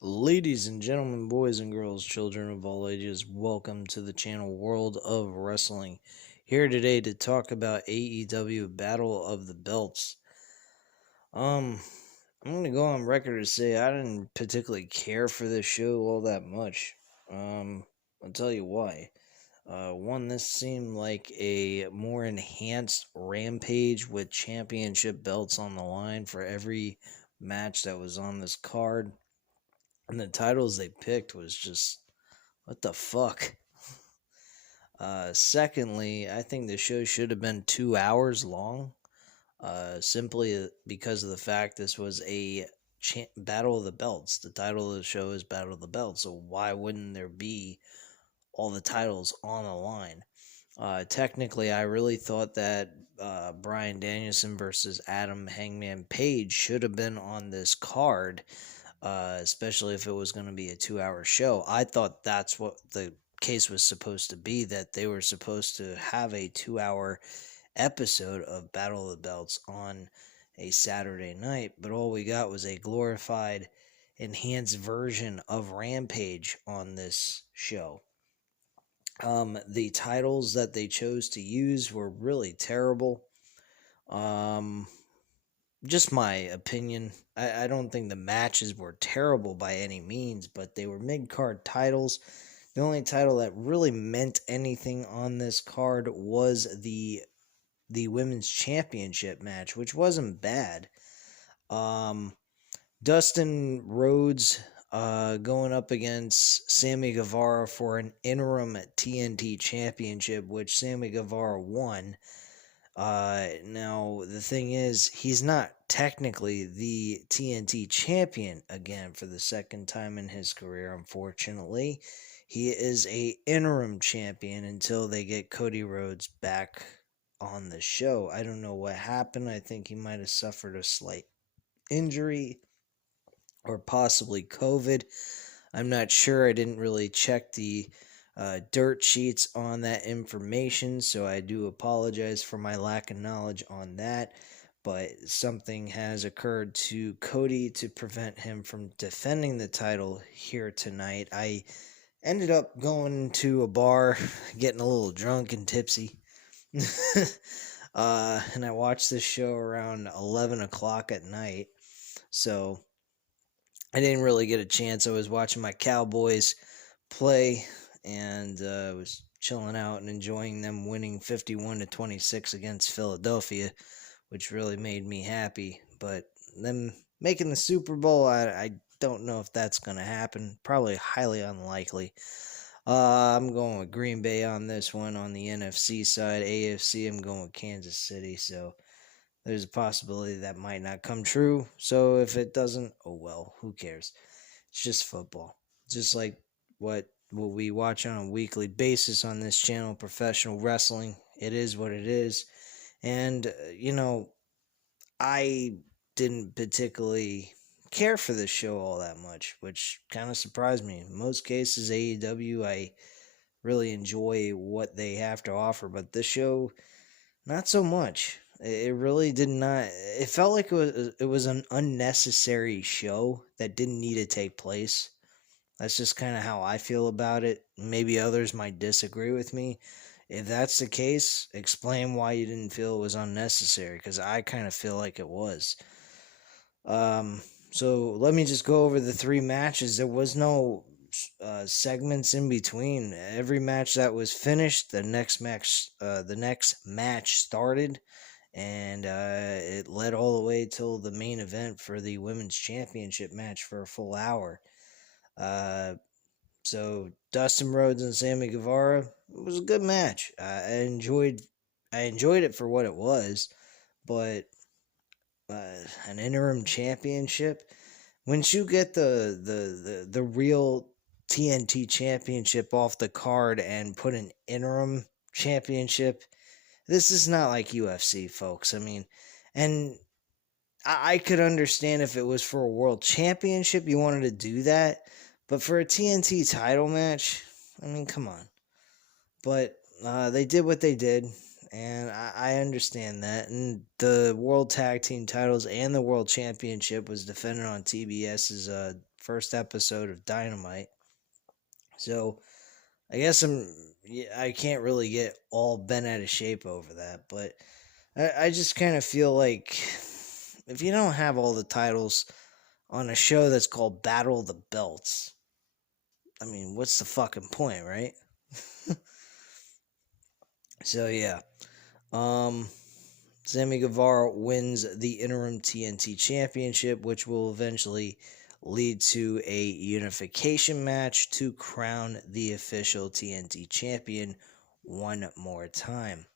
Ladies and gentlemen, boys and girls, children of all ages, welcome to the channel World of Wrestling. Here today to talk about AEW Battle of the Belts. Um, I'm gonna go on record to say I didn't particularly care for this show all that much. I'll tell you why. One, this seemed like a more enhanced Rampage with championship belts on the line for every match that was on this card. And the titles they picked was just what the fuck. Secondly, I think the show should have been 2 hours long. Simply because of the fact this was a Battle of the Belts. The title of the show is Battle of the Belts, so why wouldn't there be all the titles on the line? Technically, I really thought that Bryan Danielson versus Adam Hangman Page should have been on this card, especially if it was going to be a 2 hour show. I thought that's what the case was supposed to be, that they were supposed to have a 2 hour episode of Battle of the Belts on a Saturday night, but all we got was a glorified, enhanced version of Rampage on this show. The titles that they chose to use were really terrible. Um, just my opinion. I don't think the matches were terrible by any means, but they were mid-card titles. The only title that really meant anything on this card was the women's championship match, which wasn't bad. Um, Dustin Rhodes going up against Sammy Guevara for an interim TNT championship, which Sammy Guevara won. Now, the thing is, he's not technically the TNT champion again for the second time in his career, unfortunately. He is a interim champion until they get Cody Rhodes back on the show. I don't know what happened. I think he might have suffered a slight injury or possibly COVID. I'm not sure. I didn't really check the dirt sheets on that information, so I do apologize for my lack of knowledge on that. But something has occurred to Cody to prevent him from defending the title here tonight. I ended up going to a bar, getting a little drunk and tipsy. And I watched this show around 11 o'clock at night. So I didn't really get a chance. I was watching my Cowboys play and was chilling out and enjoying them winning 51-26 against Philadelphia, which really made me happy. But them making the Super Bowl, I don't know if that's going to happen. Probably highly unlikely. I'm going with Green Bay on this one on the NFC side. AFC, I'm going with Kansas City. So there's a possibility that might not come true. So if it doesn't, oh well, who cares? It's just football. Just like what we watch on a weekly basis on this channel, professional wrestling. It is what it is. And, I didn't particularly care for this show all that much, which kind of surprised me. In most cases, AEW, I really enjoy what they have to offer, but this show, not so much. It really did not. It felt like it was an unnecessary show that didn't need to take place. That's just kind of how I feel about it. Maybe others might disagree with me. If that's the case, explain why you didn't feel it was unnecessary, because I kind of feel like it was. So let me just go over the three matches. There was no segments in between. Every match that was finished, the next match started, and it led all the way till the main event for the women's championship match for a full hour. Uh, so Dustin Rhodes and Sammy Guevara, it was a good match. I enjoyed it for what it was, but an interim championship. Once you get the real TNT championship off the card and put an interim championship, this is not like UFC, folks. I mean, and I could understand if it was for a world championship, you wanted to do that, but for a TNT title match, I mean, come on. But they did what they did, and I understand that. And the World Tag Team titles and the World Championship was defended on TBS's first episode of Dynamite. So I can't really get all bent out of shape over that, but I just kind of feel like if you don't have all the titles on a show that's called Battle of the Belts, I mean, what's the fucking point, right? So yeah, um, Sammy Guevara wins the interim TNT Championship, which will eventually lead to a unification match to crown the official TNT champion one more time.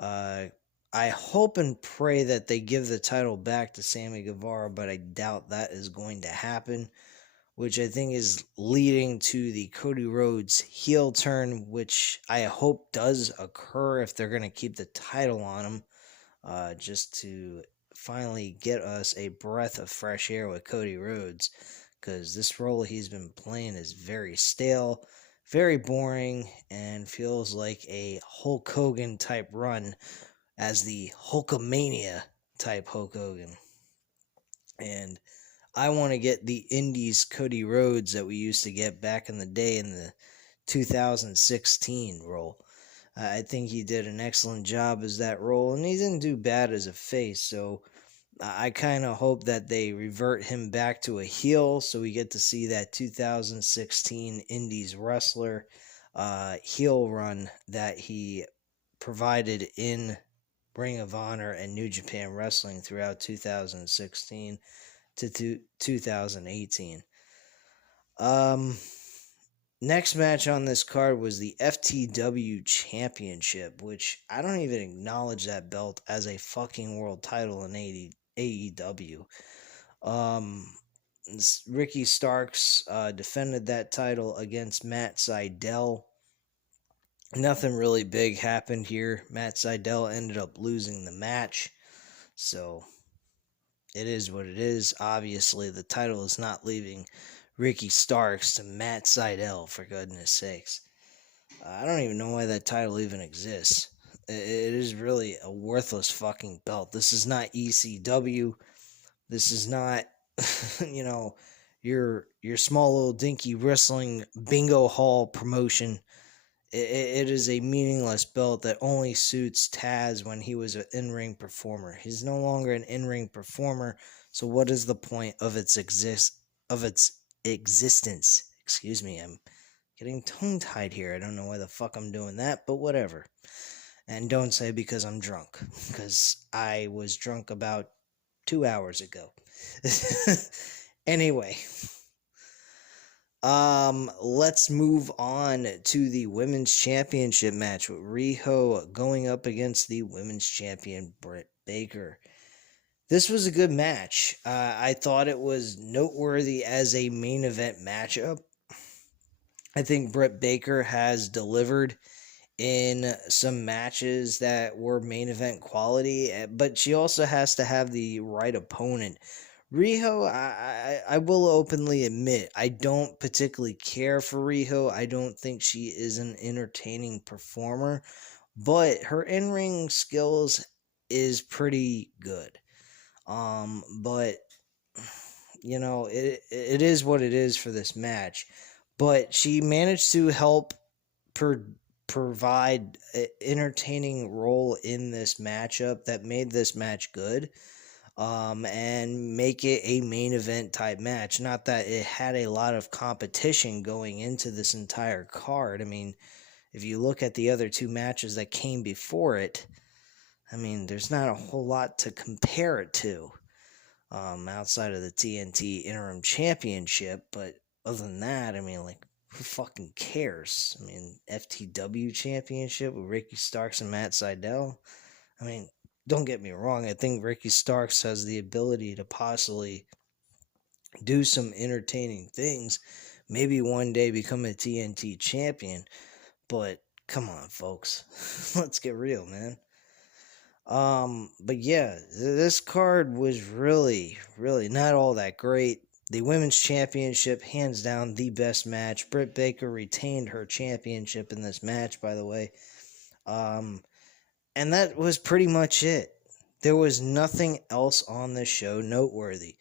Uh, I hope and pray that they give the title back to Sammy Guevara, but I doubt that is going to happen, which I think is leading to the Cody Rhodes heel turn, which I hope does occur if they're going to keep the title on him, just to finally get us a breath of fresh air with Cody Rhodes, because this role he's been playing is very stale, very boring, and feels like a Hulk Hogan type run as the Hulkamania type Hulk Hogan. And I want to get the Indies Cody Rhodes that we used to get back in the day in the 2016 role. I think he did an excellent job as that role, and he didn't do bad as a face, so I kind of hope that they revert him back to a heel so we get to see that 2016 Indies wrestler heel run that he provided in Ring of Honor and New Japan Wrestling throughout 2016 to 2018. Next match on this card was the FTW Championship, which I don't even acknowledge that belt as a fucking world title in AEW. Ricky Starks defended that title against Matt Sydal. Nothing really big happened here. Matt Sydal ended up losing the match, so it is what it is. Obviously, the title is not leaving Ricky Starks to Matt Sydal, for goodness sakes. I don't even know why that title even exists. It is really a worthless fucking belt. This is not ECW. This is not, you know, your small little dinky wrestling bingo hall promotion. It is a meaningless belt that only suits Taz when he was an in-ring performer. He's no longer an in-ring performer, so what is the point of its existence? Excuse me, I'm getting tongue-tied here. I don't know why the fuck I'm doing that, but whatever. And don't say because I'm drunk, because I was drunk about 2 hours ago. Anyway, let's move on to the women's championship match with Riho going up against the women's champion Britt Baker. This was a good match. I thought it was noteworthy as a main event matchup. I think Britt Baker has delivered in some matches that were main event quality, but she also has to have the right opponent. Riho, I will openly admit, I don't particularly care for Riho. I don't think she is an entertaining performer, but her in-ring skills is pretty good. But you know, it is what it is for this match. But she managed to help provide an entertaining role in this matchup that made this match good. And make it a main event type match. Not that it had a lot of competition going into this entire card. I mean, if you look at the other two matches that came before it, I mean, there's not a whole lot to compare it to, outside of the TNT Interim Championship. But other than that, I mean, like, who fucking cares? I mean, FTW Championship with Ricky Starks and Matt Sydal. I mean, don't get me wrong, I think Ricky Starks has the ability to possibly do some entertaining things. Maybe one day become a TNT champion. But come on, folks. Let's get real, man. But yeah, this card was really, really not all that great. The women's championship, hands down, the best match. Britt Baker retained her championship in this match, by the way. And that was pretty much it. There was nothing else on this show noteworthy.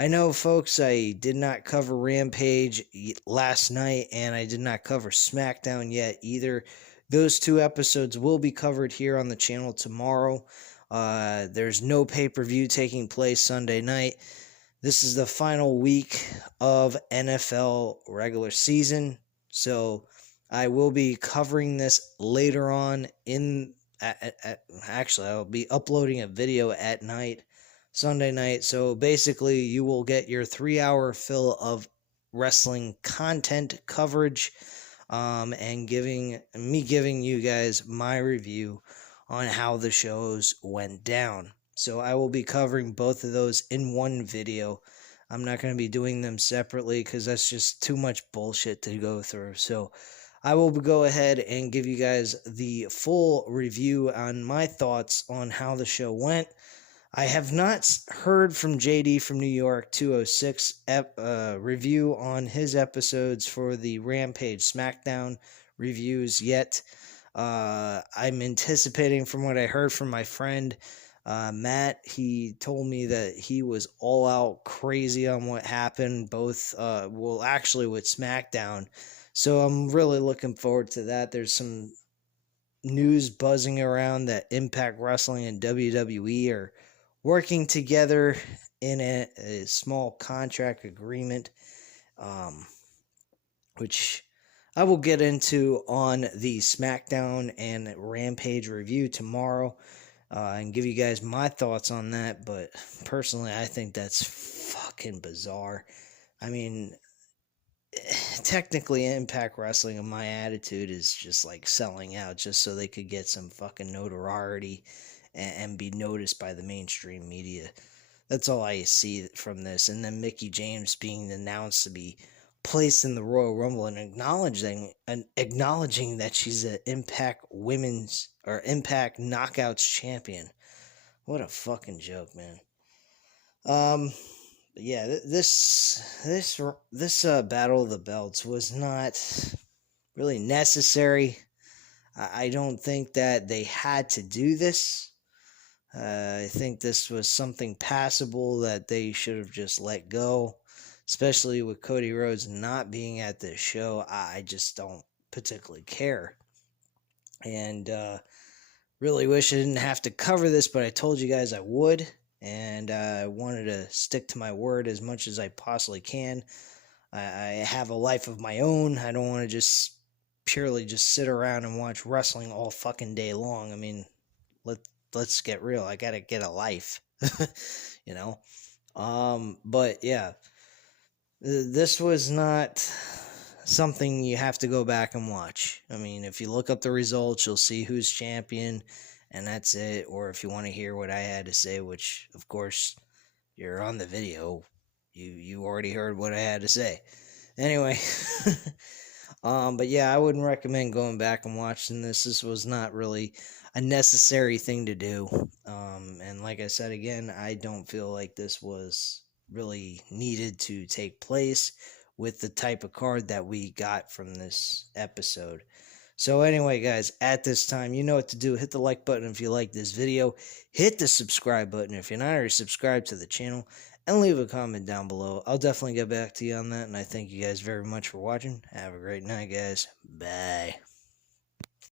I know, folks, I did not cover Rampage last night, and I did not cover SmackDown yet either. Those two episodes will be covered here on the channel tomorrow. There's no pay-per-view taking place Sunday night. This is the final week of NFL regular season, so I will be covering this later on actually, I'll be uploading a video at night, Sunday night. So basically, you will get your 3-hour fill of wrestling content coverage, and giving you guys my review on how the shows went down. So I will be covering both of those in one video. I'm not going to be doing them separately because that's just too much bullshit to go through. So I will go ahead and give you guys the full review on my thoughts on how the show went. I have not heard from JD from New York 206 review on his episodes for the Rampage SmackDown reviews yet. I'm anticipating, from what I heard from my friend Matt, he told me that he was all out crazy on what happened, actually with SmackDown. So I'm really looking forward to that. There's some news buzzing around that Impact Wrestling and WWE are working together in a small contract agreement, which I will get into on the SmackDown and Rampage review tomorrow, and give you guys my thoughts on that. But personally, I think that's fucking bizarre. I mean, technically, Impact Wrestling, in my attitude, is just like selling out just so they could get some fucking notoriety and be noticed by the mainstream media. That's all I see from this. And then Mickie James being announced to be placed in the Royal Rumble and acknowledging that she's an Impact Impact Knockouts champion. What a fucking joke, man. Yeah, this Battle of the Belts was not really necessary. I don't think that they had to do this. I think this was something passable that they should have just let go, especially with Cody Rhodes not being at this show. I just don't particularly care. And really wish I didn't have to cover this, but I told you guys I would. And I wanted to stick to my word as much as I possibly can. I have a life of my own. I don't want to just purely just sit around and watch wrestling all fucking day long. I mean, let's get real. I gotta get a life, you know. But yeah, this was not something you have to go back and watch. I mean, if you look up the results, you'll see who's champion, and that's it. Or if you want to hear what I had to say, which of course you're on the video, you already heard what I had to say. Anyway, but yeah, I wouldn't recommend going back and watching this. This was not really a necessary thing to do. And like I said again, I don't feel like this was really needed to take place with the type of card that we got from this episode. So anyway, guys, at this time, you know what to do. Hit the like button if you like this video. Hit the subscribe button if you're not already subscribed to the channel. And leave a comment down below. I'll definitely get back to you on that. And I thank you guys very much for watching. Have a great night, guys. Bye.